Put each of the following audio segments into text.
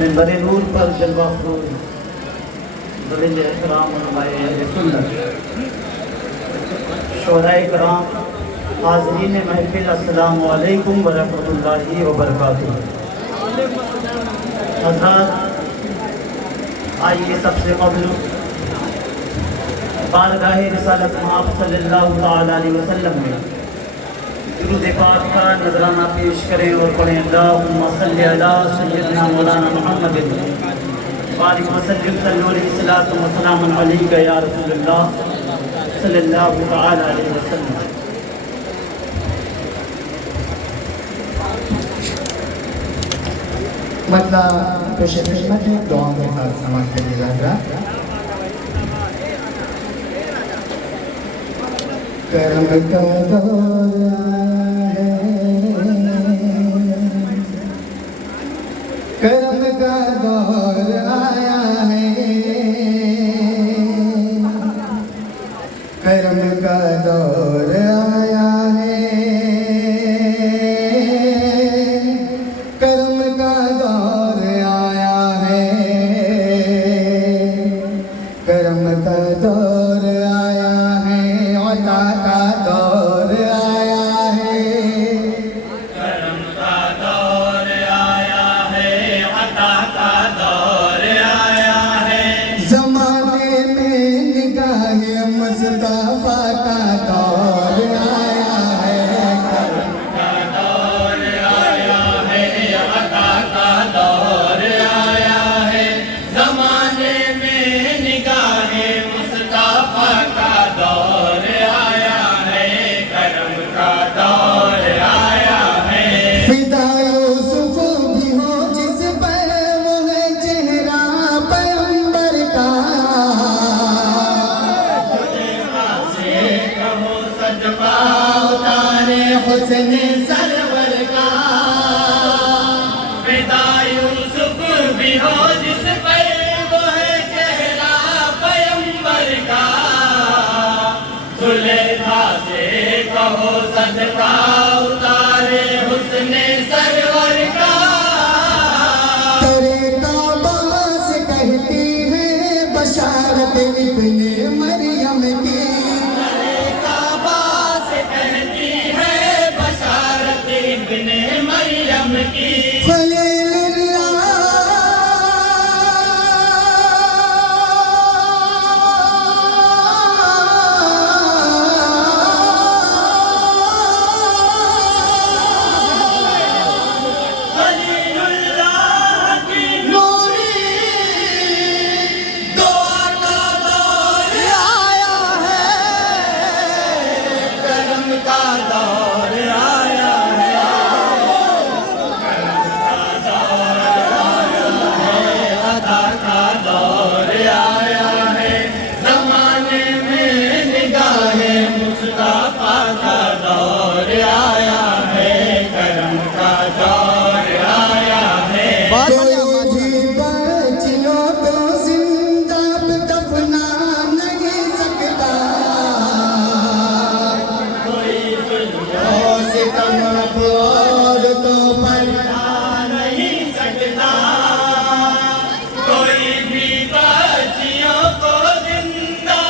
मिंबर नूर पर जलवा फरोज बड़े एहतराम उलमाए सुन्नत शोहदाए कराम हाज़रीन महफिल अस्सलामु अलैकुम व रहमतुल्लाहि व बरकातुहू। हज़रात, आइए सबसे क़ब्ल बारगाह रिसालत माब सल्लल्लाहु तआला अलैहि वसल्लम में दुरूद पाक का नजराना पेश करें और पढ़ें। अल्लाहुम्मा सल्लि अला सय्यिदना मौलाना मुहम्मदिन बारिक वसल्लिम सल्लल्लाहु अलैहि व सल्लम अलैका या रसूलल्लाह सल्लल्लाहु तआला अलैहि वसल्लम। मतलब पेश खिदमत है, दुआ के साथ समाप्त करिएगा। करम का दौर आया है, करम का दौर आया है, करम का दौर आया है, करम का दौर आया है, करम का दौर आया है, अता का दौर आया है, करम का दौर आया है, अता का दौर आया है। ज़माने में निगाहे मुस्तफ़ा का दौर आया है, करम का दौर आया है, अता का दौर आया है। ज़माने में निगाहे मुस्तफ़ा का दौर आया है, करम का दौर आया है। फिदा यूसुफ भी हो जिस पर वो है चेहरा पैगंबर का, से कहो सजबा उतारे हुस्न सरवर का। फिदा यूसुफ भी हो जिस पर वो है चेहरा पैगंबर का। सुलेखा से कहो सजबा उतारे हुस्न सरवर का। तेरे काबा से कहती है बशारत इब्ने मरियम की, काबा से कहती है बशारत इब्ने मरियम की। खलीलुल्लाह की नूरी दुआ का दौर आया है, करम का दौर आया है, करम का दौर आया है, अदा का दौर आया है। ज़माने में निगाहे मुस्तफ़ा का दौर आया है, करम का दौर आया है। कोई भी बच्चियों को जिंदा दफना नहीं सकता, कोई जुल्मों से कम औरतों पर ढा नहीं सकता। कोई भी बच्चियों को जिंदा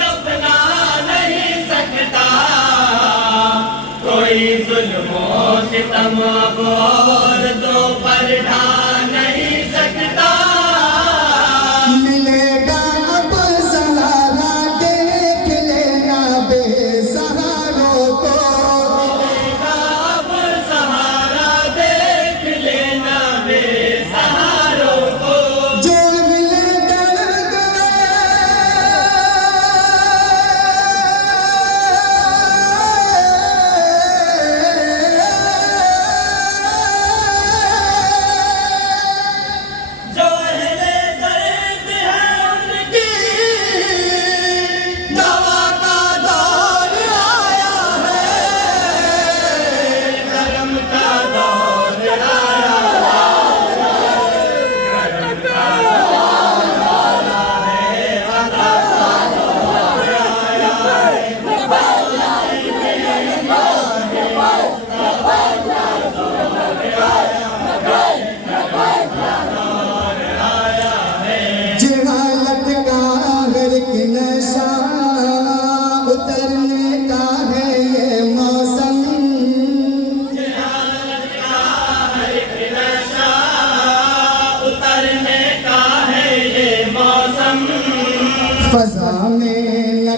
दफना नहीं सकता। कोई जुल्मों से कम औरतों पर ढा नहीं सकता। मिलेगा अब सहारा देख लेना बेसहारों को, अब सहारा देख लेना बेसहारों को। जो मिले दर्द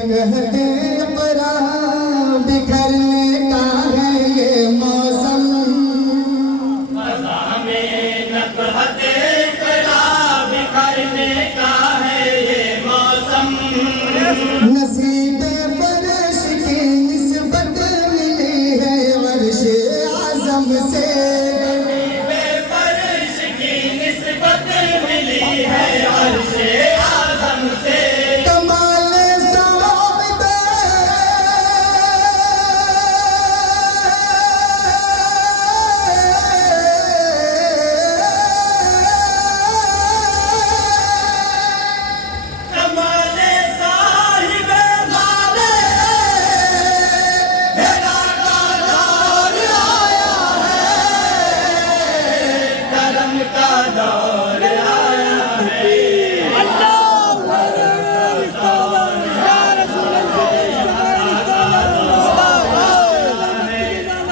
कहते इक़रा बिखरने का है ये मौसम। फ़ज़ा में न कहते इक़रा बिखरने का है ये मौसम। नसीबे फर्श की निस्बत मिली है अर्शे आज़म से। नसीबे फर्श की निस्बत मिली है अर्शे आज़म से। कमाल साहिबे कमाले साहिबे माले हेरा का दौर आया है, करम का दौर आया है।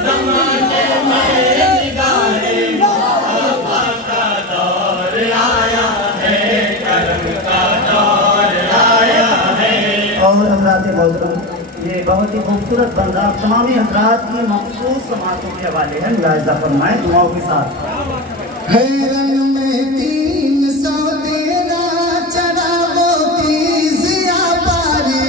ज़माने में निगाहे मुस्तफ़ा का दौर आया है, करम का दौर आया है। और हज़रात मोहतरम, ये बहुत ही खूबसूरत बंदा तमामी हज़रात की मखसूस समातों के हवाले है, मुलाहिज़ा फरमाएं दुआओं के साथ। हैरन में 300 तेरा चरागों की ज़िया पारी।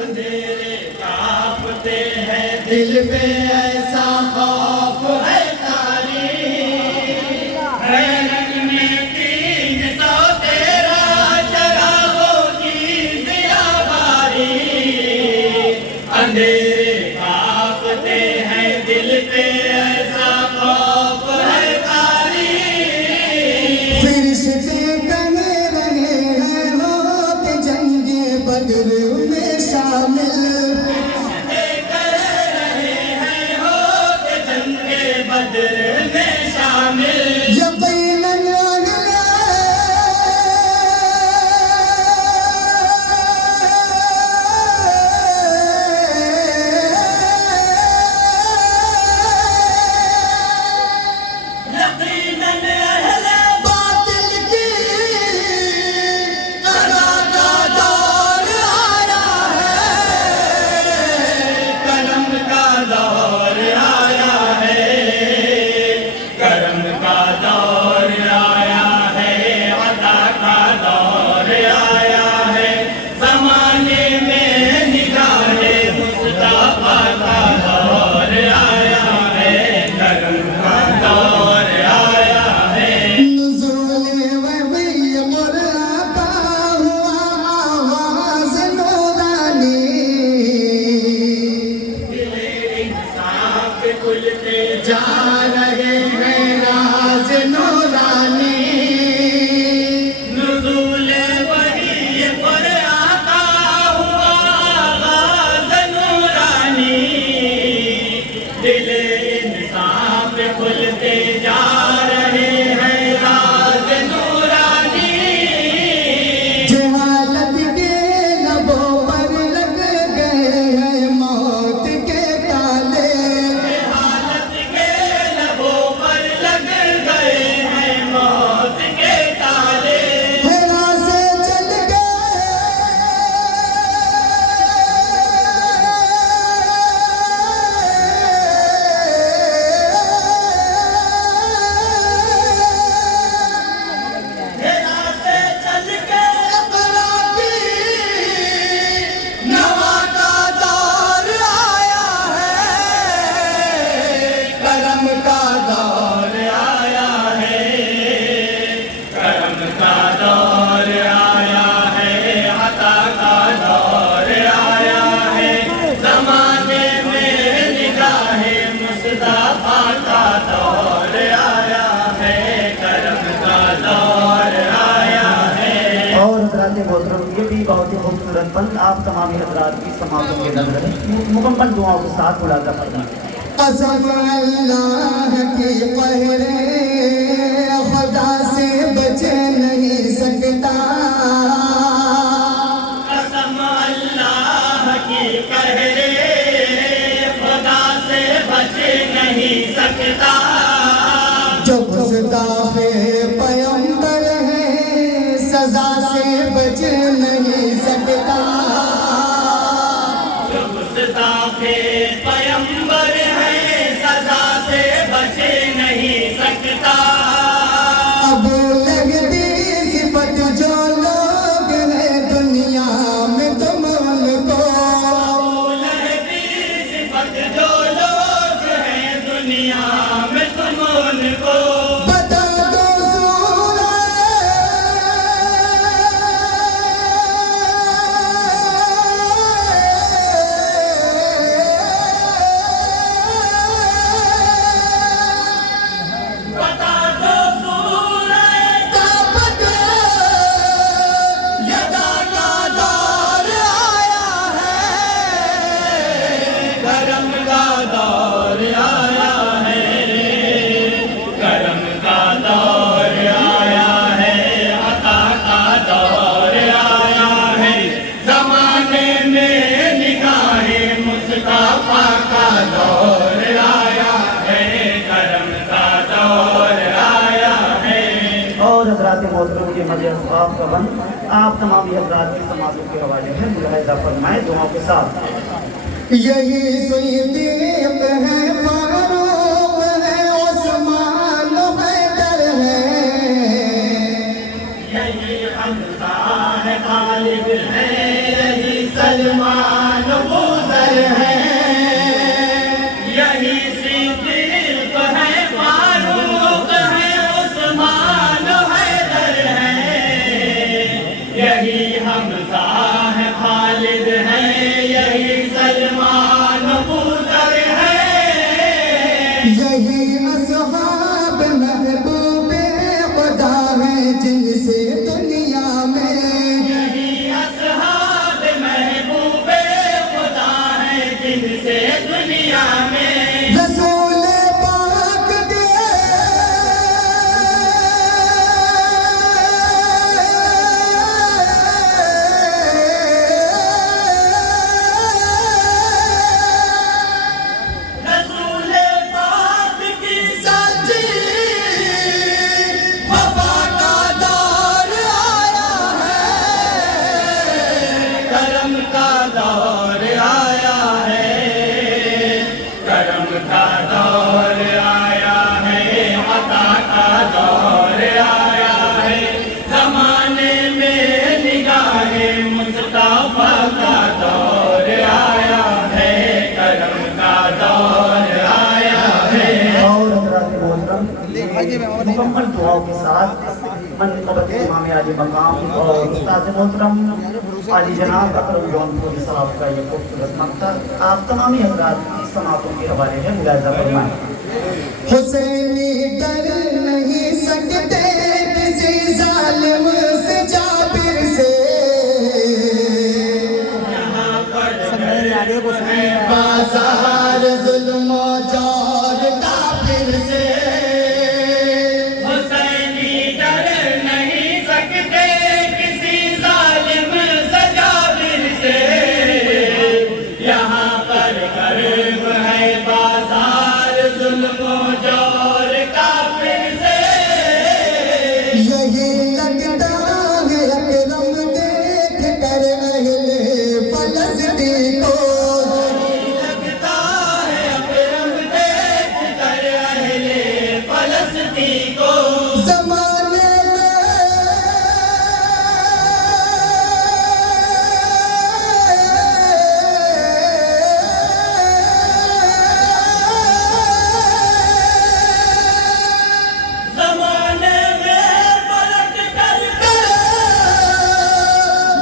अंधेरे कांपते हैं दिल पे ऐसा खौफ है तारी। हैरन में 300 तेरा चरागों की ज़िया बारी। अंधेरे कांपते हैं दिल पे ऐसा खौफ है तारी। फिरिश्ते कहे रहे हैं हो कि जंगे बद्र में शामिल। बदर में शामिल। यकीनन यकीनन अहले बातिल की करा का दौर आया है, करम का दौर आया है, करम का दौर आया है, अता का दौर आया है। ज़माने में निगाहे मुस्तफ़ा का दौर आया है, करम का दौर आया है। नुज़ूल वही क़ुरआन का हुआ आवाज़ नूरानी। इंसाफ खुलते जा रहे हैं राज नूरानी। नुज़ूल वही क़ुरआन का हुआ आगाज़ नूरानी। दिल इंसाफ खुलते जा रहे हैं राज नूरानी। जहालत के लबों पर लग गए हैं मौत के ताले। हालत के लबों पर लग गए हैं मौत के ताले। हिरा से चल हेरा से चल के इक़रा की नवा का दौर आया है, करम का दौर आया है, करम का दौर आया है, अता का दौर आया है। ज़माने में निगाहे मुस्तफ़ा का दौर आया है, करम का दौर आया है। और हज़रात मोहतरम, ये भी बहुत ही खूबसूरत पल आप तमामी हज़रात की समातों के नज़र मुकम्मल दुआओं के साथ मुलाज़ा फरमाएं। कसम अल्लाह की कहरे खुदा से बच नहीं सकता। कसम अल्लाह की कहरे खुदा से बच नहीं सकता। जो गुस्ताखे पैगंबर है सजा से बच नहीं सकता। के पैगंबर हैं, सजा से बच नहीं सकता। अबू लहब की सिफत जो लोग हैं दुनिया में तुम उनको, अबू लहब की सिफत जो लोग हैं दुनिया में तुम उनको बता दो सूरत बता दो सूरज ताबत यदा का दौर आया है, करम का दौर आया है, करम का दौर आया है, अता का दौर आया है, जमाने में निगाहे मुस्तफा का दौर आया है, करम का दौर आया है। और हजरात मोहतरम के मजे असबाब का बंद आप तमाम हजरात की समातों के हवाले है मुलाहिजा फरमाए दुआओं के साथ। यही सिद्दीक़ है, फारूक है, उस्मान हैदर है, यही हमजा है, खालिद है, यही सलमान अबूज़र है, यही सिद्दीक़ है, फारूक है, उस्मान हैदर है, यही हमजा है, खालिद है, यही सलमान अबूज़र है, यही असहाब महबूबे खुदा है जिनसे दुनिया में, यही असहाब महबूबे खुदा है जिनसे दुनिया में रसूल पाक के रसूल पाक की सच्ची वफा का दौर आया है, करम का दौर आया है, करम का दौर आया है, अता का दौर आया है, जमाने में निगाहे मुस्तफा का दौर आया है, करम का दौर आया है। और हज़रात मोहतरम मुकम्मल दुआओं के साथ मनक़बत इमाम आली मकाम और उस्ताद मोहतरम आली जनाब अकरम जौनपुरी साहब का ये खूबसूरत मकसद आप तमामी हज़रात की समातों के हवाले है मुलाहिजा फरमाएं। हुसैनी डर नहीं सकते किसी जालिम से जाबिर से, यहाँ पर बाजार जुल्म जौर काफिर से, हुसैनी डर नहीं सकते किसी जालिम सजाबिर से, यहाँ पर गर्म है बाजार जुल्म जौर काफिर से, यही लगता है अकरम देख कर अहले फलस्तीन को, लगता है अकरम देख कर अहले फलस्तीन को ज़माने ज़माने में पलट कर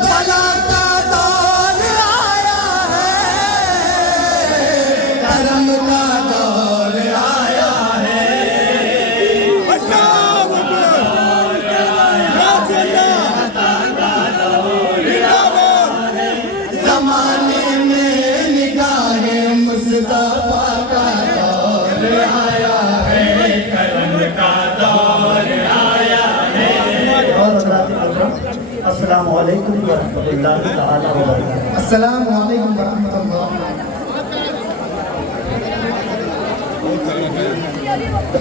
भला का दौर आया है, करम का दौर आया जमाने में निगाहे मुस्तफा का दौर आया है, करम का दौर आया है। और अस्सलामु अलैकुम व रहमतुल्लाहि तआला व बरकातहू। अस्सलाम वालेकुम वरहमतुल्लाह।